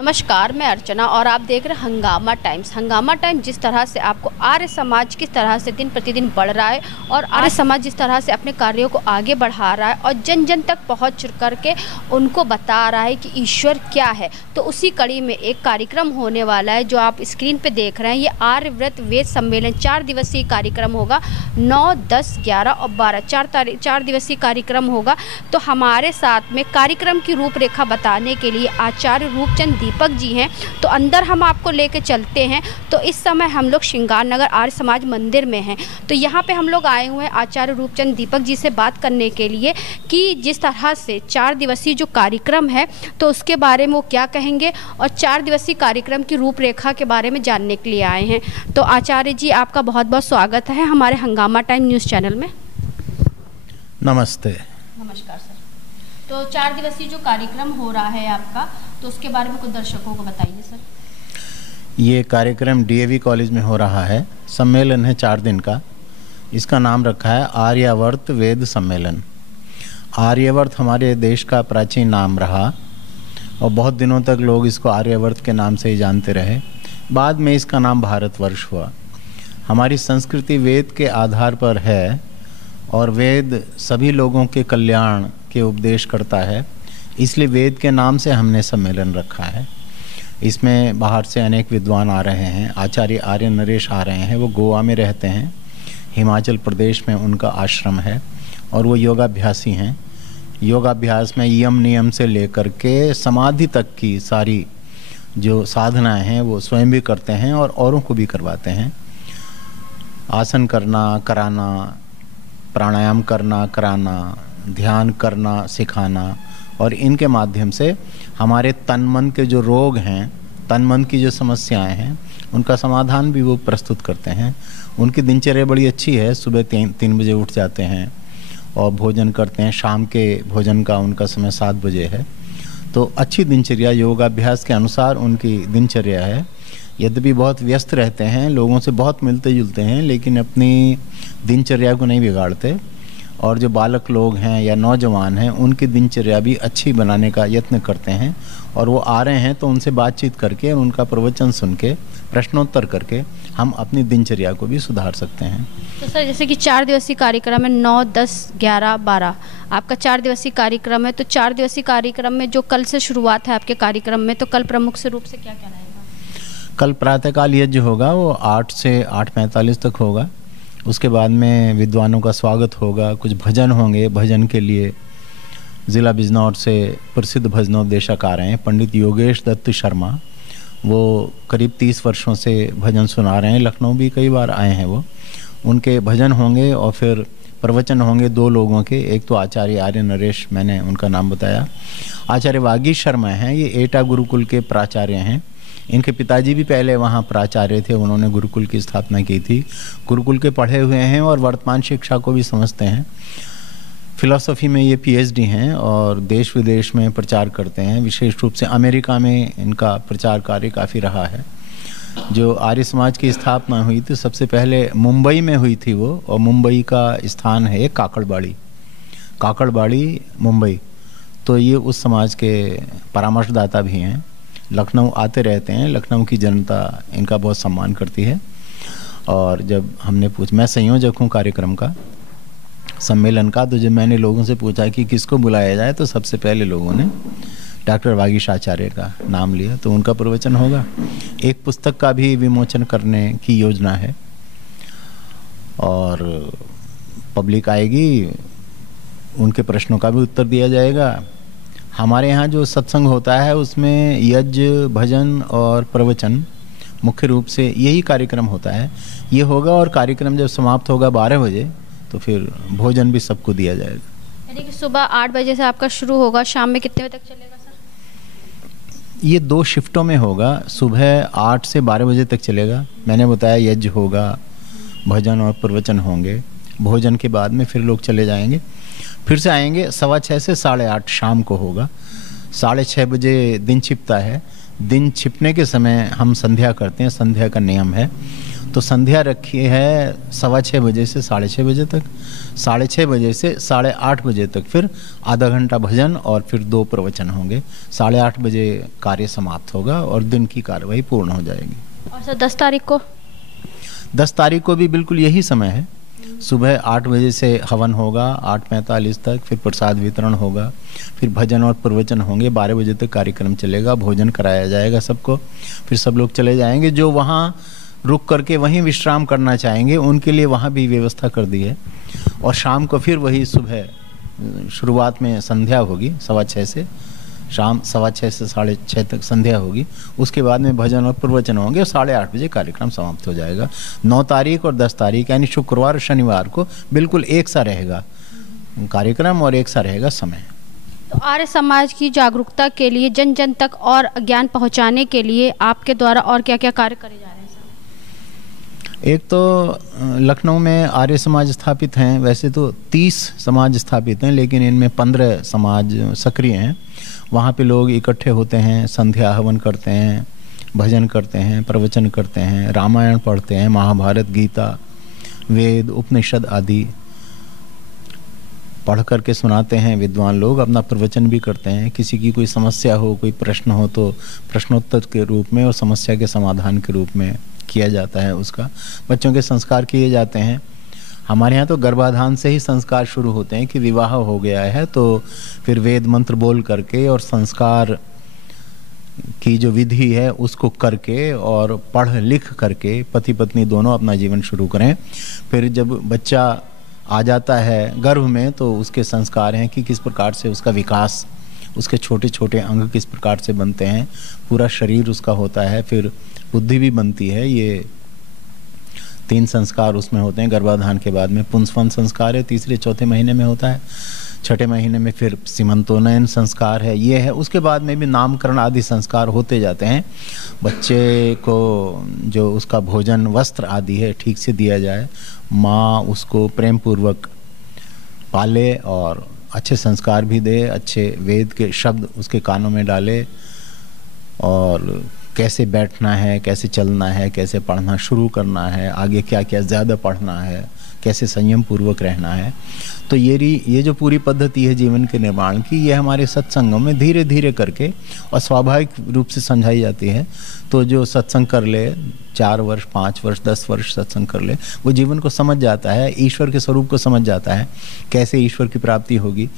नमस्कार, मैं अर्चना और आप देख रहे हैं हंगामा टाइम्स। हंगामा टाइम्स जिस तरह से आपको आर्य समाज किस तरह से दिन प्रतिदिन बढ़ रहा है और आर्य समाज जिस तरह से अपने कार्यों को आगे बढ़ा रहा है और जन जन तक पहुंच करके उनको बता रहा है कि ईश्वर क्या है, तो उसी कड़ी में एक कार्यक्रम होने वाला है जो आप स्क्रीन पे देख रहे हैं। ये आर्यव्रत वेद सम्मेलन 4 दिवसीय कार्यक्रम होगा। 9, 10, 11 और 12 4 दिवसीय कार्यक्रम होगा। तो हमारे साथ में कार्यक्रम की रूपरेखा बताने के लिए आचार्य रूपचंद दीपक जी हैं, तो अंदर हम आपको लेके चलते हैं। तो इस समय हम लोग श्रृंगार नगर आर्य समाज मंदिर में हैं। तो यहाँ पे हम लोग आए हुए हैं आचार्य रूपचंद दीपक जी से बात करने के लिए कि जिस तरह से 4 दिवसीय जो कार्यक्रम है तो उसके बारे में वो क्या कहेंगे और 4 दिवसीय कार्यक्रम की रूपरेखा के बारे में जानने के लिए आए हैं। तो आचार्य जी, आपका बहुत बहुत स्वागत है हमारे हंगामा टाइम न्यूज़ चैनल में। नमस्ते। नमस्कार सर। तो 4 दिवसीय जो कार्यक्रम हो रहा है आपका, तो उसके बारे में कुछ दर्शकों को बताइए सर। ये कार्यक्रम डीएवी कॉलेज में हो रहा है। सम्मेलन है 4 दिन का। इसका नाम रखा है आर्यावर्त वेद सम्मेलन। आर्यावर्त हमारे देश का प्राचीन नाम रहा और बहुत दिनों तक लोग इसको आर्यावर्त के नाम से ही जानते रहे। बाद में इसका नाम भारतवर्ष हुआ। हमारी संस्कृति वेद के आधार पर है और वेद सभी लोगों के कल्याण के उपदेश करता है, इसलिए वेद के नाम से हमने सम्मेलन रखा है। इसमें बाहर से अनेक विद्वान आ रहे हैं। आचार्य आर्य नरेश आ रहे हैं। वो गोवा में रहते हैं, हिमाचल प्रदेश में उनका आश्रम है और वो योगाभ्यासी हैं। योगाभ्यास में यम नियम से लेकर के समाधि तक की सारी जो साधनाएं हैं वो स्वयं भी करते हैं और औरों को भी करवाते हैं। आसन करना, कराना, प्राणायाम करना, कराना, ध्यान करना, सिखाना, और इनके माध्यम से हमारे तन मन के जो रोग हैं, तन मन की जो समस्याएं हैं, उनका समाधान भी वो प्रस्तुत करते हैं। उनकी दिनचर्या बड़ी अच्छी है। सुबह 3 बजे उठ जाते हैं और भोजन करते हैं। शाम के भोजन का उनका समय 7 बजे है। तो अच्छी दिनचर्या योगाभ्यास के अनुसार उनकी दिनचर्या है। यद्यपि बहुत व्यस्त रहते हैं, लोगों से बहुत मिलते जुलते हैं, लेकिन अपनी दिनचर्या को नहीं बिगाड़ते। और जो बालक लोग हैं या नौजवान हैं, उनकी दिनचर्या भी अच्छी बनाने का यत्न करते हैं। और वो आ रहे हैं तो उनसे बातचीत करके, उनका प्रवचन सुन के, प्रश्नोत्तर करके हम अपनी दिनचर्या को भी सुधार सकते हैं। तो सर, जैसे कि 4 दिवसीय कार्यक्रम है, 9, 10, 11, 12 आपका 4 दिवसीय कार्यक्रम है। तो 4 दिवसीय कार्यक्रम में जो कल से शुरुआत है आपके कार्यक्रम में, तो कल प्रमुख से रूप से क्या क्या रहेगा? कल प्रातःकाल यज्ञ होगा, वो 8 से 8:45 तक होगा। उसके बाद में विद्वानों का स्वागत होगा। कुछ भजन होंगे। भजन के लिए ज़िला बिजनौर से प्रसिद्ध भजनोपदेशक आ रहे हैं, पंडित योगेश दत्त शर्मा। वो करीब 30 वर्षों से भजन सुना रहे हैं। लखनऊ भी कई बार आए हैं वो। उनके भजन होंगे और फिर प्रवचन होंगे 2 लोगों के। एक तो आचार्य आर्य नरेश, मैंने उनका नाम बताया। आचार्य वागीश शर्मा हैं, ये एटा गुरुकुल के प्राचार्य हैं। इनके पिताजी भी पहले वहाँ प्राचार्य थे, उन्होंने गुरुकुल की स्थापना की थी। गुरुकुल के पढ़े हुए हैं और वर्तमान शिक्षा को भी समझते हैं। फिलॉसफी में ये पीएचडी हैं और देश विदेश में प्रचार करते हैं। विशेष रूप से अमेरिका में इनका प्रचार कार्य काफ़ी रहा है। जो आर्य समाज की स्थापना हुई थी सबसे पहले मुंबई में हुई थी वो, और मुंबई का स्थान है काकड़बाड़ी, काकड़बाड़ी मुंबई। तो ये उस समाज के परामर्शदाता भी हैं। लखनऊ आते रहते हैं। लखनऊ की जनता इनका बहुत सम्मान करती है। और जब हमने मैं संयोजक हूँ कार्यक्रम का, सम्मेलन का, तो जब मैंने लोगों से पूछा कि किसको बुलाया जाए, तो सबसे पहले लोगों ने डॉक्टर वागीश आचार्य का नाम लिया। तो उनका प्रवचन होगा। एक पुस्तक का भी विमोचन करने की योजना है और पब्लिक आएगी, उनके प्रश्नों का भी उत्तर दिया जाएगा। हमारे यहाँ जो सत्संग होता है उसमें यज्ञ, भजन और प्रवचन मुख्य रूप से यही कार्यक्रम होता है। ये होगा और कार्यक्रम जब समाप्त होगा 12 बजे, तो फिर भोजन भी सबको दिया जाएगा। यानी कि सुबह 8 बजे से आपका शुरू होगा, शाम में कितने बजे तक चलेगा सर? ये 2 शिफ्टों में होगा। सुबह 8 से 12 बजे तक चलेगा। मैंने बताया यज्ञ होगा, भजन और प्रवचन होंगे। भोजन के बाद में फिर लोग चले जाएंगे, फिर से आएंगे। 6:15 से 8:30 शाम को होगा। 6:30 बजे दिन छिपता है। दिन छिपने के समय हम संध्या करते हैं, संध्या का नियम है। तो संध्या रखी है 6:15 बजे से 6:30 बजे तक। 6:30 बजे से 8:30 बजे तक फिर आधा घंटा भजन और फिर 2 प्रवचन होंगे। 8:30 बजे कार्य समाप्त होगा और दिन की कार्रवाई पूर्ण हो जाएगी। और सर 10 तारीख को? 10 तारीख को भी बिल्कुल यही समय है। सुबह 8 बजे से हवन होगा 8:45 तक, फिर प्रसाद वितरण होगा, फिर भजन और प्रवचन होंगे। 12 बजे तक कार्यक्रम चलेगा, भोजन कराया जाएगा सबको, फिर सब लोग चले जाएंगे। जो वहाँ रुक करके वहीं विश्राम करना चाहेंगे उनके लिए वहाँ भी व्यवस्था कर दी है। और शाम को फिर वही सुबह शुरुआत में संध्या होगी 6:15 से, शाम 6:15 से 6:30 तक संध्या होगी। उसके बाद में भजन और प्रवचन होंगे और 8:30 बजे कार्यक्रम समाप्त हो जाएगा। 9 तारीख और 10 तारीख यानी शुक्रवार और शनिवार को बिल्कुल एक सा रहेगा कार्यक्रम और एक सा रहेगा समय। तो आर्य समाज की जागरूकता के लिए, जन जन तक और ज्ञान पहुंचाने के लिए आपके द्वारा और क्या क्या कार्य करे जा रहे हैं सर? एक तो लखनऊ में आर्य समाज स्थापित हैं। वैसे तो 30 समाज स्थापित हैं, लेकिन इनमें 15 समाज सक्रिय हैं। वहाँ पे लोग इकट्ठे होते हैं, संध्या हवन करते हैं, भजन करते हैं, प्रवचन करते हैं, रामायण पढ़ते हैं, महाभारत, गीता, वेद, उपनिषद आदि पढ़ करके सुनाते हैं। विद्वान लोग अपना प्रवचन भी करते हैं। किसी की कोई समस्या हो, कोई प्रश्न हो तो प्रश्नोत्तर के रूप में और समस्या के समाधान के रूप में किया जाता है उसका। बच्चों के संस्कार किए जाते हैं। हमारे यहाँ तो गर्भाधान से ही संस्कार शुरू होते हैं कि विवाह हो गया है तो फिर वेद मंत्र बोल करके और संस्कार की जो विधि है उसको करके और पढ़ लिख करके पति पत्नी दोनों अपना जीवन शुरू करें। फिर जब बच्चा आ जाता है गर्भ में तो उसके संस्कार हैं कि किस प्रकार से उसका विकास, उसके छोटे छोटे अंग किस प्रकार से बनते हैं, पूरा शरीर उसका होता है, फिर बुद्धि भी बनती है। ये 3 संस्कार उसमें होते हैं। गर्भाधान के बाद में पुंसवन संस्कार है, तीसरे चौथे महीने में होता है, छठे महीने में फिर सीमंतोनयन संस्कार है, ये है। उसके बाद में भी नामकरण आदि संस्कार होते जाते हैं। बच्चे को जो उसका भोजन, वस्त्र आदि है ठीक से दिया जाए, माँ उसको प्रेम पूर्वक पाले और अच्छे संस्कार भी दे, अच्छे वेद के शब्द उसके कानों में डाले और कैसे बैठना है, कैसे चलना है, कैसे पढ़ना शुरू करना है, आगे क्या क्या ज़्यादा पढ़ना है, कैसे संयम पूर्वक रहना है। तो ये जो पूरी पद्धति है जीवन के निर्माण की, ये हमारे सत्संगों में धीरे धीरे करके और स्वाभाविक रूप से समझाई जाती है। तो जो सत्संग कर ले, 4 वर्ष, 5 वर्ष, 10 वर्ष सत्संग कर ले, वो जीवन को समझ जाता है, ईश्वर के स्वरूप को समझ जाता है, कैसे ईश्वर की प्राप्ति होगी,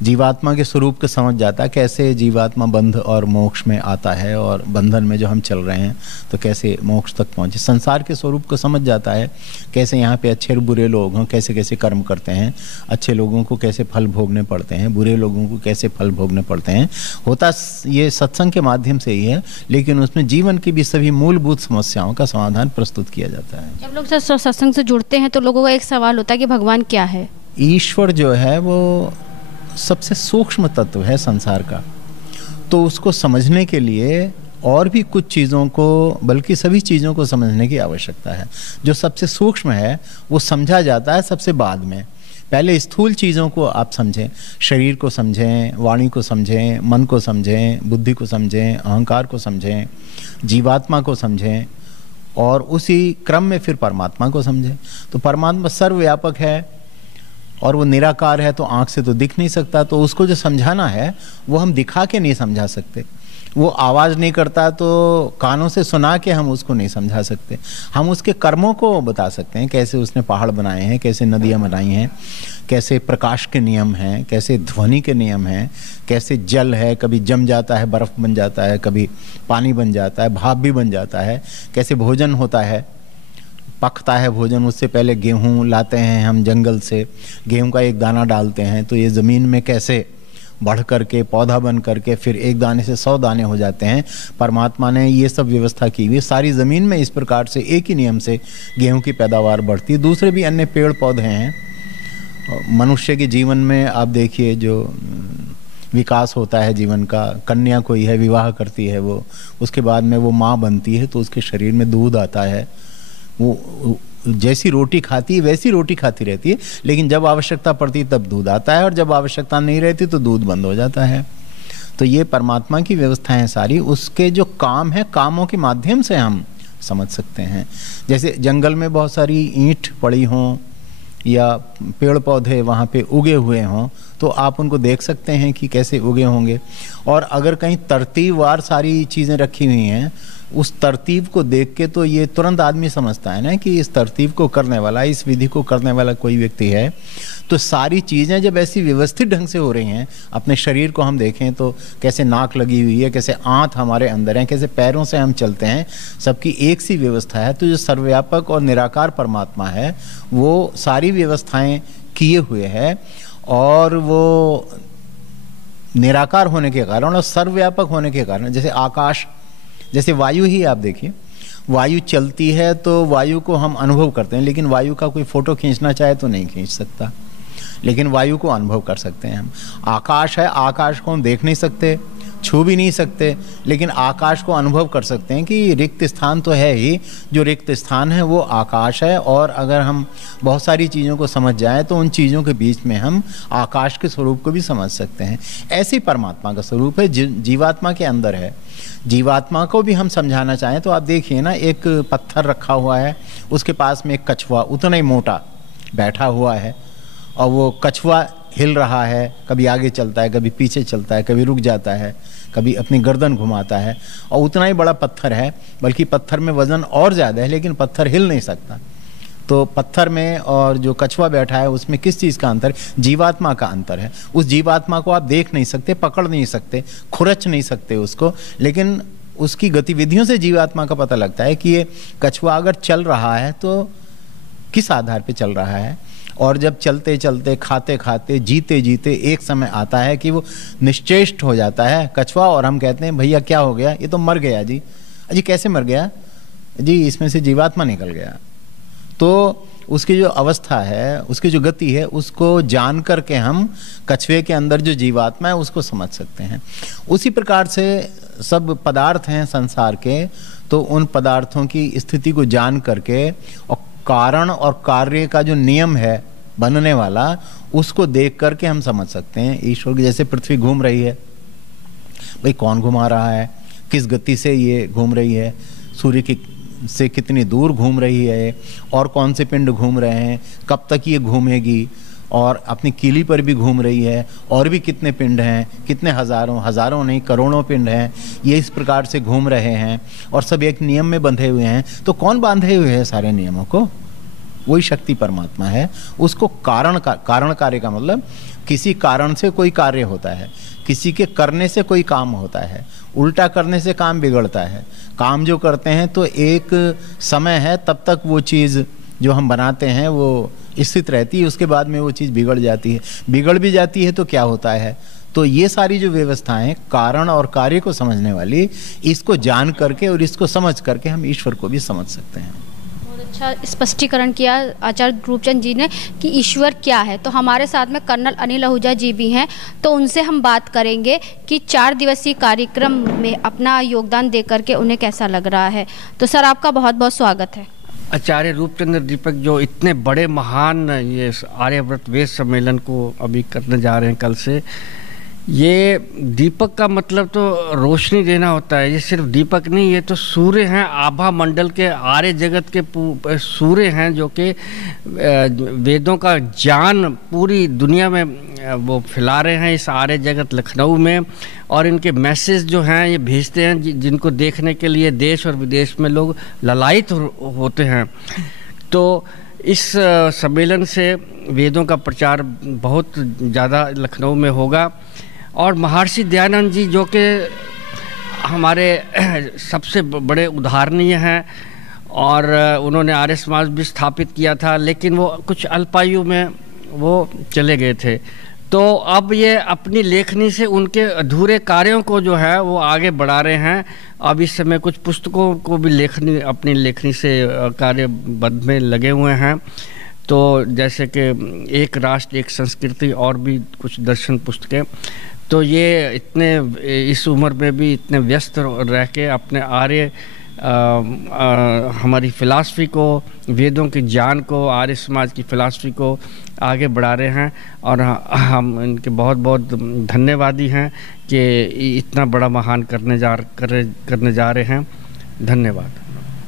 जीवात्मा के स्वरूप को समझ जाता है, कैसे जीवात्मा बंध और मोक्ष में आता है और बंधन में जो हम चल रहे हैं तो कैसे मोक्ष तक पहुँचे। संसार के स्वरूप को समझ जाता है, कैसे यहाँ पे अच्छे और बुरे लोग हों, कैसे कैसे कर्म करते हैं, अच्छे लोगों को कैसे फल भोगने पड़ते हैं, बुरे लोगों को कैसे फल भोगने पड़ते हैं। होता ये सत्संग के माध्यम से ही है, लेकिन उसमें जीवन की भी सभी मूलभूत समस्याओं का समाधान प्रस्तुत किया जाता है। जब लोग सत्संग से जुड़ते हैं तो लोगों का एक सवाल होता है कि भगवान क्या है? ईश्वर जो है वो सबसे सूक्ष्म तत्व है संसार का। तो उसको समझने के लिए और भी कुछ चीज़ों को, बल्कि सभी चीज़ों को समझने की आवश्यकता है। जो सबसे सूक्ष्म है वो समझा जाता है सबसे बाद में। पहले स्थूल चीज़ों को आप समझें, शरीर को समझें, वाणी को समझें, मन को समझें, बुद्धि को समझें, अहंकार को समझें, जीवात्मा को समझें और उसी क्रम में फिर परमात्मा को समझें। तो परमात्मा सर्वव्यापक है और वो निराकार है, तो आँख से तो दिख नहीं सकता। तो उसको जो समझाना है वो हम दिखा के नहीं समझा सकते। वो आवाज़ नहीं करता तो कानों से सुना के हम उसको नहीं समझा सकते। हम उसके कर्मों को बता सकते हैं, कैसे उसने पहाड़ बनाए हैं, कैसे नदियाँ बनाई हैं, कैसे प्रकाश के नियम हैं, कैसे ध्वनि के नियम हैं, कैसे जल है, कभी जम जाता है, बर्फ़ बन जाता है, कभी पानी बन जाता है, भाप भी बन जाता है, कैसे भोजन होता है, पकता है भोजन। उससे पहले गेहूँ लाते हैं हम जंगल से, गेहूँ का एक दाना डालते हैं तो ये ज़मीन में कैसे बढ़ करके पौधा बन करके फिर एक दाने से 100 दाने हो जाते हैं। परमात्मा ने ये सब व्यवस्था की हुई सारी ज़मीन में। इस प्रकार से एक ही नियम से गेहूँ की पैदावार बढ़ती। दूसरे भी अन्य पेड़ पौधे हैं। मनुष्य के जीवन में आप देखिए जो विकास होता है जीवन का, कन्या कोई है, विवाह करती है वो, उसके बाद में वो माँ बनती है तो उसके शरीर में दूध आता है। वो जैसी रोटी खाती है वैसी रोटी खाती रहती है, लेकिन जब आवश्यकता पड़ती तब दूध आता है और जब आवश्यकता नहीं रहती तो दूध बंद हो जाता है। तो ये परमात्मा की व्यवस्थाएं सारी, उसके जो काम है, कामों के माध्यम से हम समझ सकते हैं। जैसे जंगल में बहुत सारी ईंट पड़ी हों या पेड़ पौधे वहाँ पे उगे हुए हों तो आप उनको देख सकते हैं कि कैसे उगे होंगे। और अगर कहीं तरतीबवार सारी चीज़ें रखी हुई हैं, उस तरतीब को देख के तो ये तुरंत आदमी समझता है ना कि इस तरतीब को करने वाला, इस विधि को करने वाला कोई व्यक्ति है। तो सारी चीज़ें जब ऐसी व्यवस्थित ढंग से हो रही हैं, अपने शरीर को हम देखें तो कैसे नाक लगी हुई है, कैसे आँत हमारे अंदर हैं, कैसे पैरों से हम चलते हैं, सबकी एक सी व्यवस्था है। तो जो सर्वव्यापक और निराकार परमात्मा है वो सारी व्यवस्थाएं किए हुए है, और वो निराकार होने के कारण और सर्वव्यापक होने के कारण, जैसे आकाश, जैसे वायु ही आप देखिए, वायु चलती है तो वायु को हम अनुभव करते हैं, लेकिन वायु का कोई फोटो खींचना चाहे तो नहीं खींच सकता, लेकिन वायु को अनुभव कर सकते हैं हम। आकाश है, आकाश को हम देख नहीं सकते, छू भी नहीं सकते, लेकिन आकाश को अनुभव कर सकते हैं कि रिक्त स्थान तो है ही, जो रिक्त स्थान है वो आकाश है। और अगर हम बहुत सारी चीज़ों को समझ जाएं तो उन चीज़ों के बीच में हम आकाश के स्वरूप को भी समझ सकते हैं। ऐसी परमात्मा का स्वरूप है, जीवात्मा के अंदर है। जीवात्मा को भी हम समझाना चाहें तो आप देखिए ना, एक पत्थर रखा हुआ है, उसके पास में एक कछुआ उतना ही मोटा बैठा हुआ है, और वो कछुआ हिल रहा है, कभी आगे चलता है, कभी पीछे चलता है, कभी रुक जाता है, कभी अपनी गर्दन घुमाता है, और उतना ही बड़ा पत्थर है, बल्कि पत्थर में वजन और ज़्यादा है, लेकिन पत्थर हिल नहीं सकता। तो पत्थर में और जो कछुआ बैठा है उसमें किस चीज़ का अंतर? जीवात्मा का अंतर है। उस जीवात्मा को आप देख नहीं सकते, पकड़ नहीं सकते, खुरच नहीं सकते उसको, लेकिन उसकी गतिविधियों से जीवात्मा का पता लगता है कि ये कछुआ अगर चल रहा है तो किस आधार पे चल रहा है। और जब चलते चलते, खाते खाते, जीते जीते एक समय आता है कि वो निश्चेष्ट हो जाता है कछुआ, और हम कहते हैं भैया क्या हो गया, ये तो मर गया जी। अजी कैसे मर गया जी? इसमें से जीवात्मा निकल गया। तो उसकी जो अवस्था है, उसकी जो गति है, उसको जान करके हम कछुए के अंदर जो जीवात्मा है उसको समझ सकते हैं। उसी प्रकार से सब पदार्थ हैं संसार के, तो उन पदार्थों की स्थिति को जान करके और कारण और कार्य का जो नियम है बनने वाला, उसको देख करके हम समझ सकते हैं ईश्वर की। जैसे पृथ्वी घूम रही है, भाई कौन घुमा रहा है, किस गति से ये घूम रही है, सूर्य की से कितनी दूर घूम रही है, और कौन से पिंड घूम रहे हैं, कब तक ये घूमेगी, और अपनी कीली पर भी घूम रही है, और भी कितने पिंड हैं, कितने हज़ारों नहीं करोड़ों पिंड हैं, ये इस प्रकार से घूम रहे हैं, और सब एक नियम में बंधे हुए हैं। तो कौन बांधे हुए है सारे नियमों को? वही शक्ति परमात्मा है। उसको कारण कार्य का मतलब किसी कारण से कोई कार्य होता है, किसी के करने से कोई काम होता है, उल्टा करने से काम बिगड़ता है। काम जो करते हैं तो एक समय है, तब तक वो चीज़ जो हम बनाते हैं वो स्थित रहती है, उसके बाद में वो चीज़ बिगड़ जाती है। बिगड़ भी जाती है तो क्या होता है? तो ये सारी जो व्यवस्थाएं कारण और कार्य को समझने वाली, इसको जान करके और इसको समझ करके हम ईश्वर को भी समझ सकते हैं। बहुत अच्छा स्पष्टीकरण किया आचार्य रूपचंद जी ने कि ईश्वर क्या है। तो हमारे साथ में कर्नल अनिल आहूजा जी भी हैं, तो उनसे हम बात करेंगे कि 4 दिवसीय कार्यक्रम में अपना योगदान दे करके उन्हें कैसा लग रहा है। तो सर आपका बहुत बहुत स्वागत है। आचार्य रूपचंद्र दीपक जो इतने बड़े महान ये आर्यव्रत वेद सम्मेलन को अभी करने जा रहे हैं कल से, ये दीपक का मतलब तो रोशनी देना होता है। ये सिर्फ दीपक नहीं, ये तो सूर्य हैं, आभा मंडल के आर्य जगत के सूर्य हैं, जो कि वेदों का ज्ञान पूरी दुनिया में वो फैला रहे हैं इस आर्य जगत लखनऊ में। और इनके मैसेज जो हैं ये भेजते हैं, जिनको देखने के लिए देश और विदेश में लोग ललायित होते हैं। तो इस सम्मेलन से वेदों का प्रचार बहुत ज़्यादा लखनऊ में होगा। और महर्षि दयानंद जी जो कि हमारे सबसे बड़े उदाहरणीय हैं, और उन्होंने आर्य समाज भी स्थापित किया था, लेकिन वो कुछ अल्पायु में वो चले गए थे। तो अब ये अपनी लेखनी से उनके अधूरे कार्यों को जो है वो आगे बढ़ा रहे हैं। अब इस समय कुछ पुस्तकों को भी अपनी लेखनी से कार्यबद्ध में लगे हुए हैं। तो जैसे कि एक राष्ट्र एक संस्कृति और भी कुछ दर्शन पुस्तकें। तो ये इतने इस उम्र में भी इतने व्यस्त रह के अपने आर्य हमारी फ़िलासफ़ी को, वेदों के ज्ञान को, आर्य समाज की फ़िलासफ़ी को आगे बढ़ा रहे हैं। और हम इनके बहुत बहुत धन्यवादी हैं कि इतना बड़ा महान करने जा रहे हैं। धन्यवाद।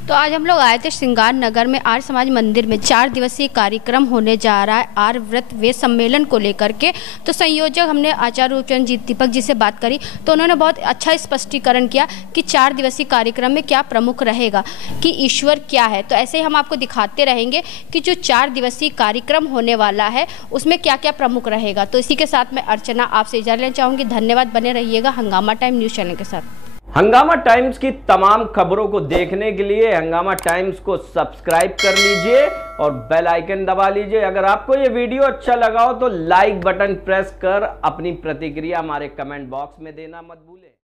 तो तो आज हम लोग आए थे श्रृंगार नगर में आर्य समाज मंदिर में 4 दिवसीय कार्यक्रम होने जा रहा है आर्य व्रत वेद सम्मेलन को लेकर के। तो संयोजक हमने आचार्य रूपचंद जी दीपक जी से बात करी तो उन्होंने बहुत अच्छा स्पष्टीकरण किया कि 4 दिवसीय कार्यक्रम में क्या प्रमुख रहेगा, कि ईश्वर क्या है। तो ऐसे ही हम आपको दिखाते रहेंगे कि जो 4 दिवसीय कार्यक्रम होने वाला है उसमें क्या क्या प्रमुख रहेगा। तो इसी के साथ मैं अर्चना आपसे इजाज़त लेना चाहूँगी। धन्यवाद, बने रहिएगा हंगामा टाइम न्यूज़ चैनल के साथ। हंगामा टाइम्स की तमाम खबरों को देखने के लिए हंगामा टाइम्स को सब्सक्राइब कर लीजिए और बेल आइकन दबा लीजिए। अगर आपको ये वीडियो अच्छा लगा हो तो लाइक बटन प्रेस कर अपनी प्रतिक्रिया हमारे कमेंट बॉक्स में देना मत भूलें।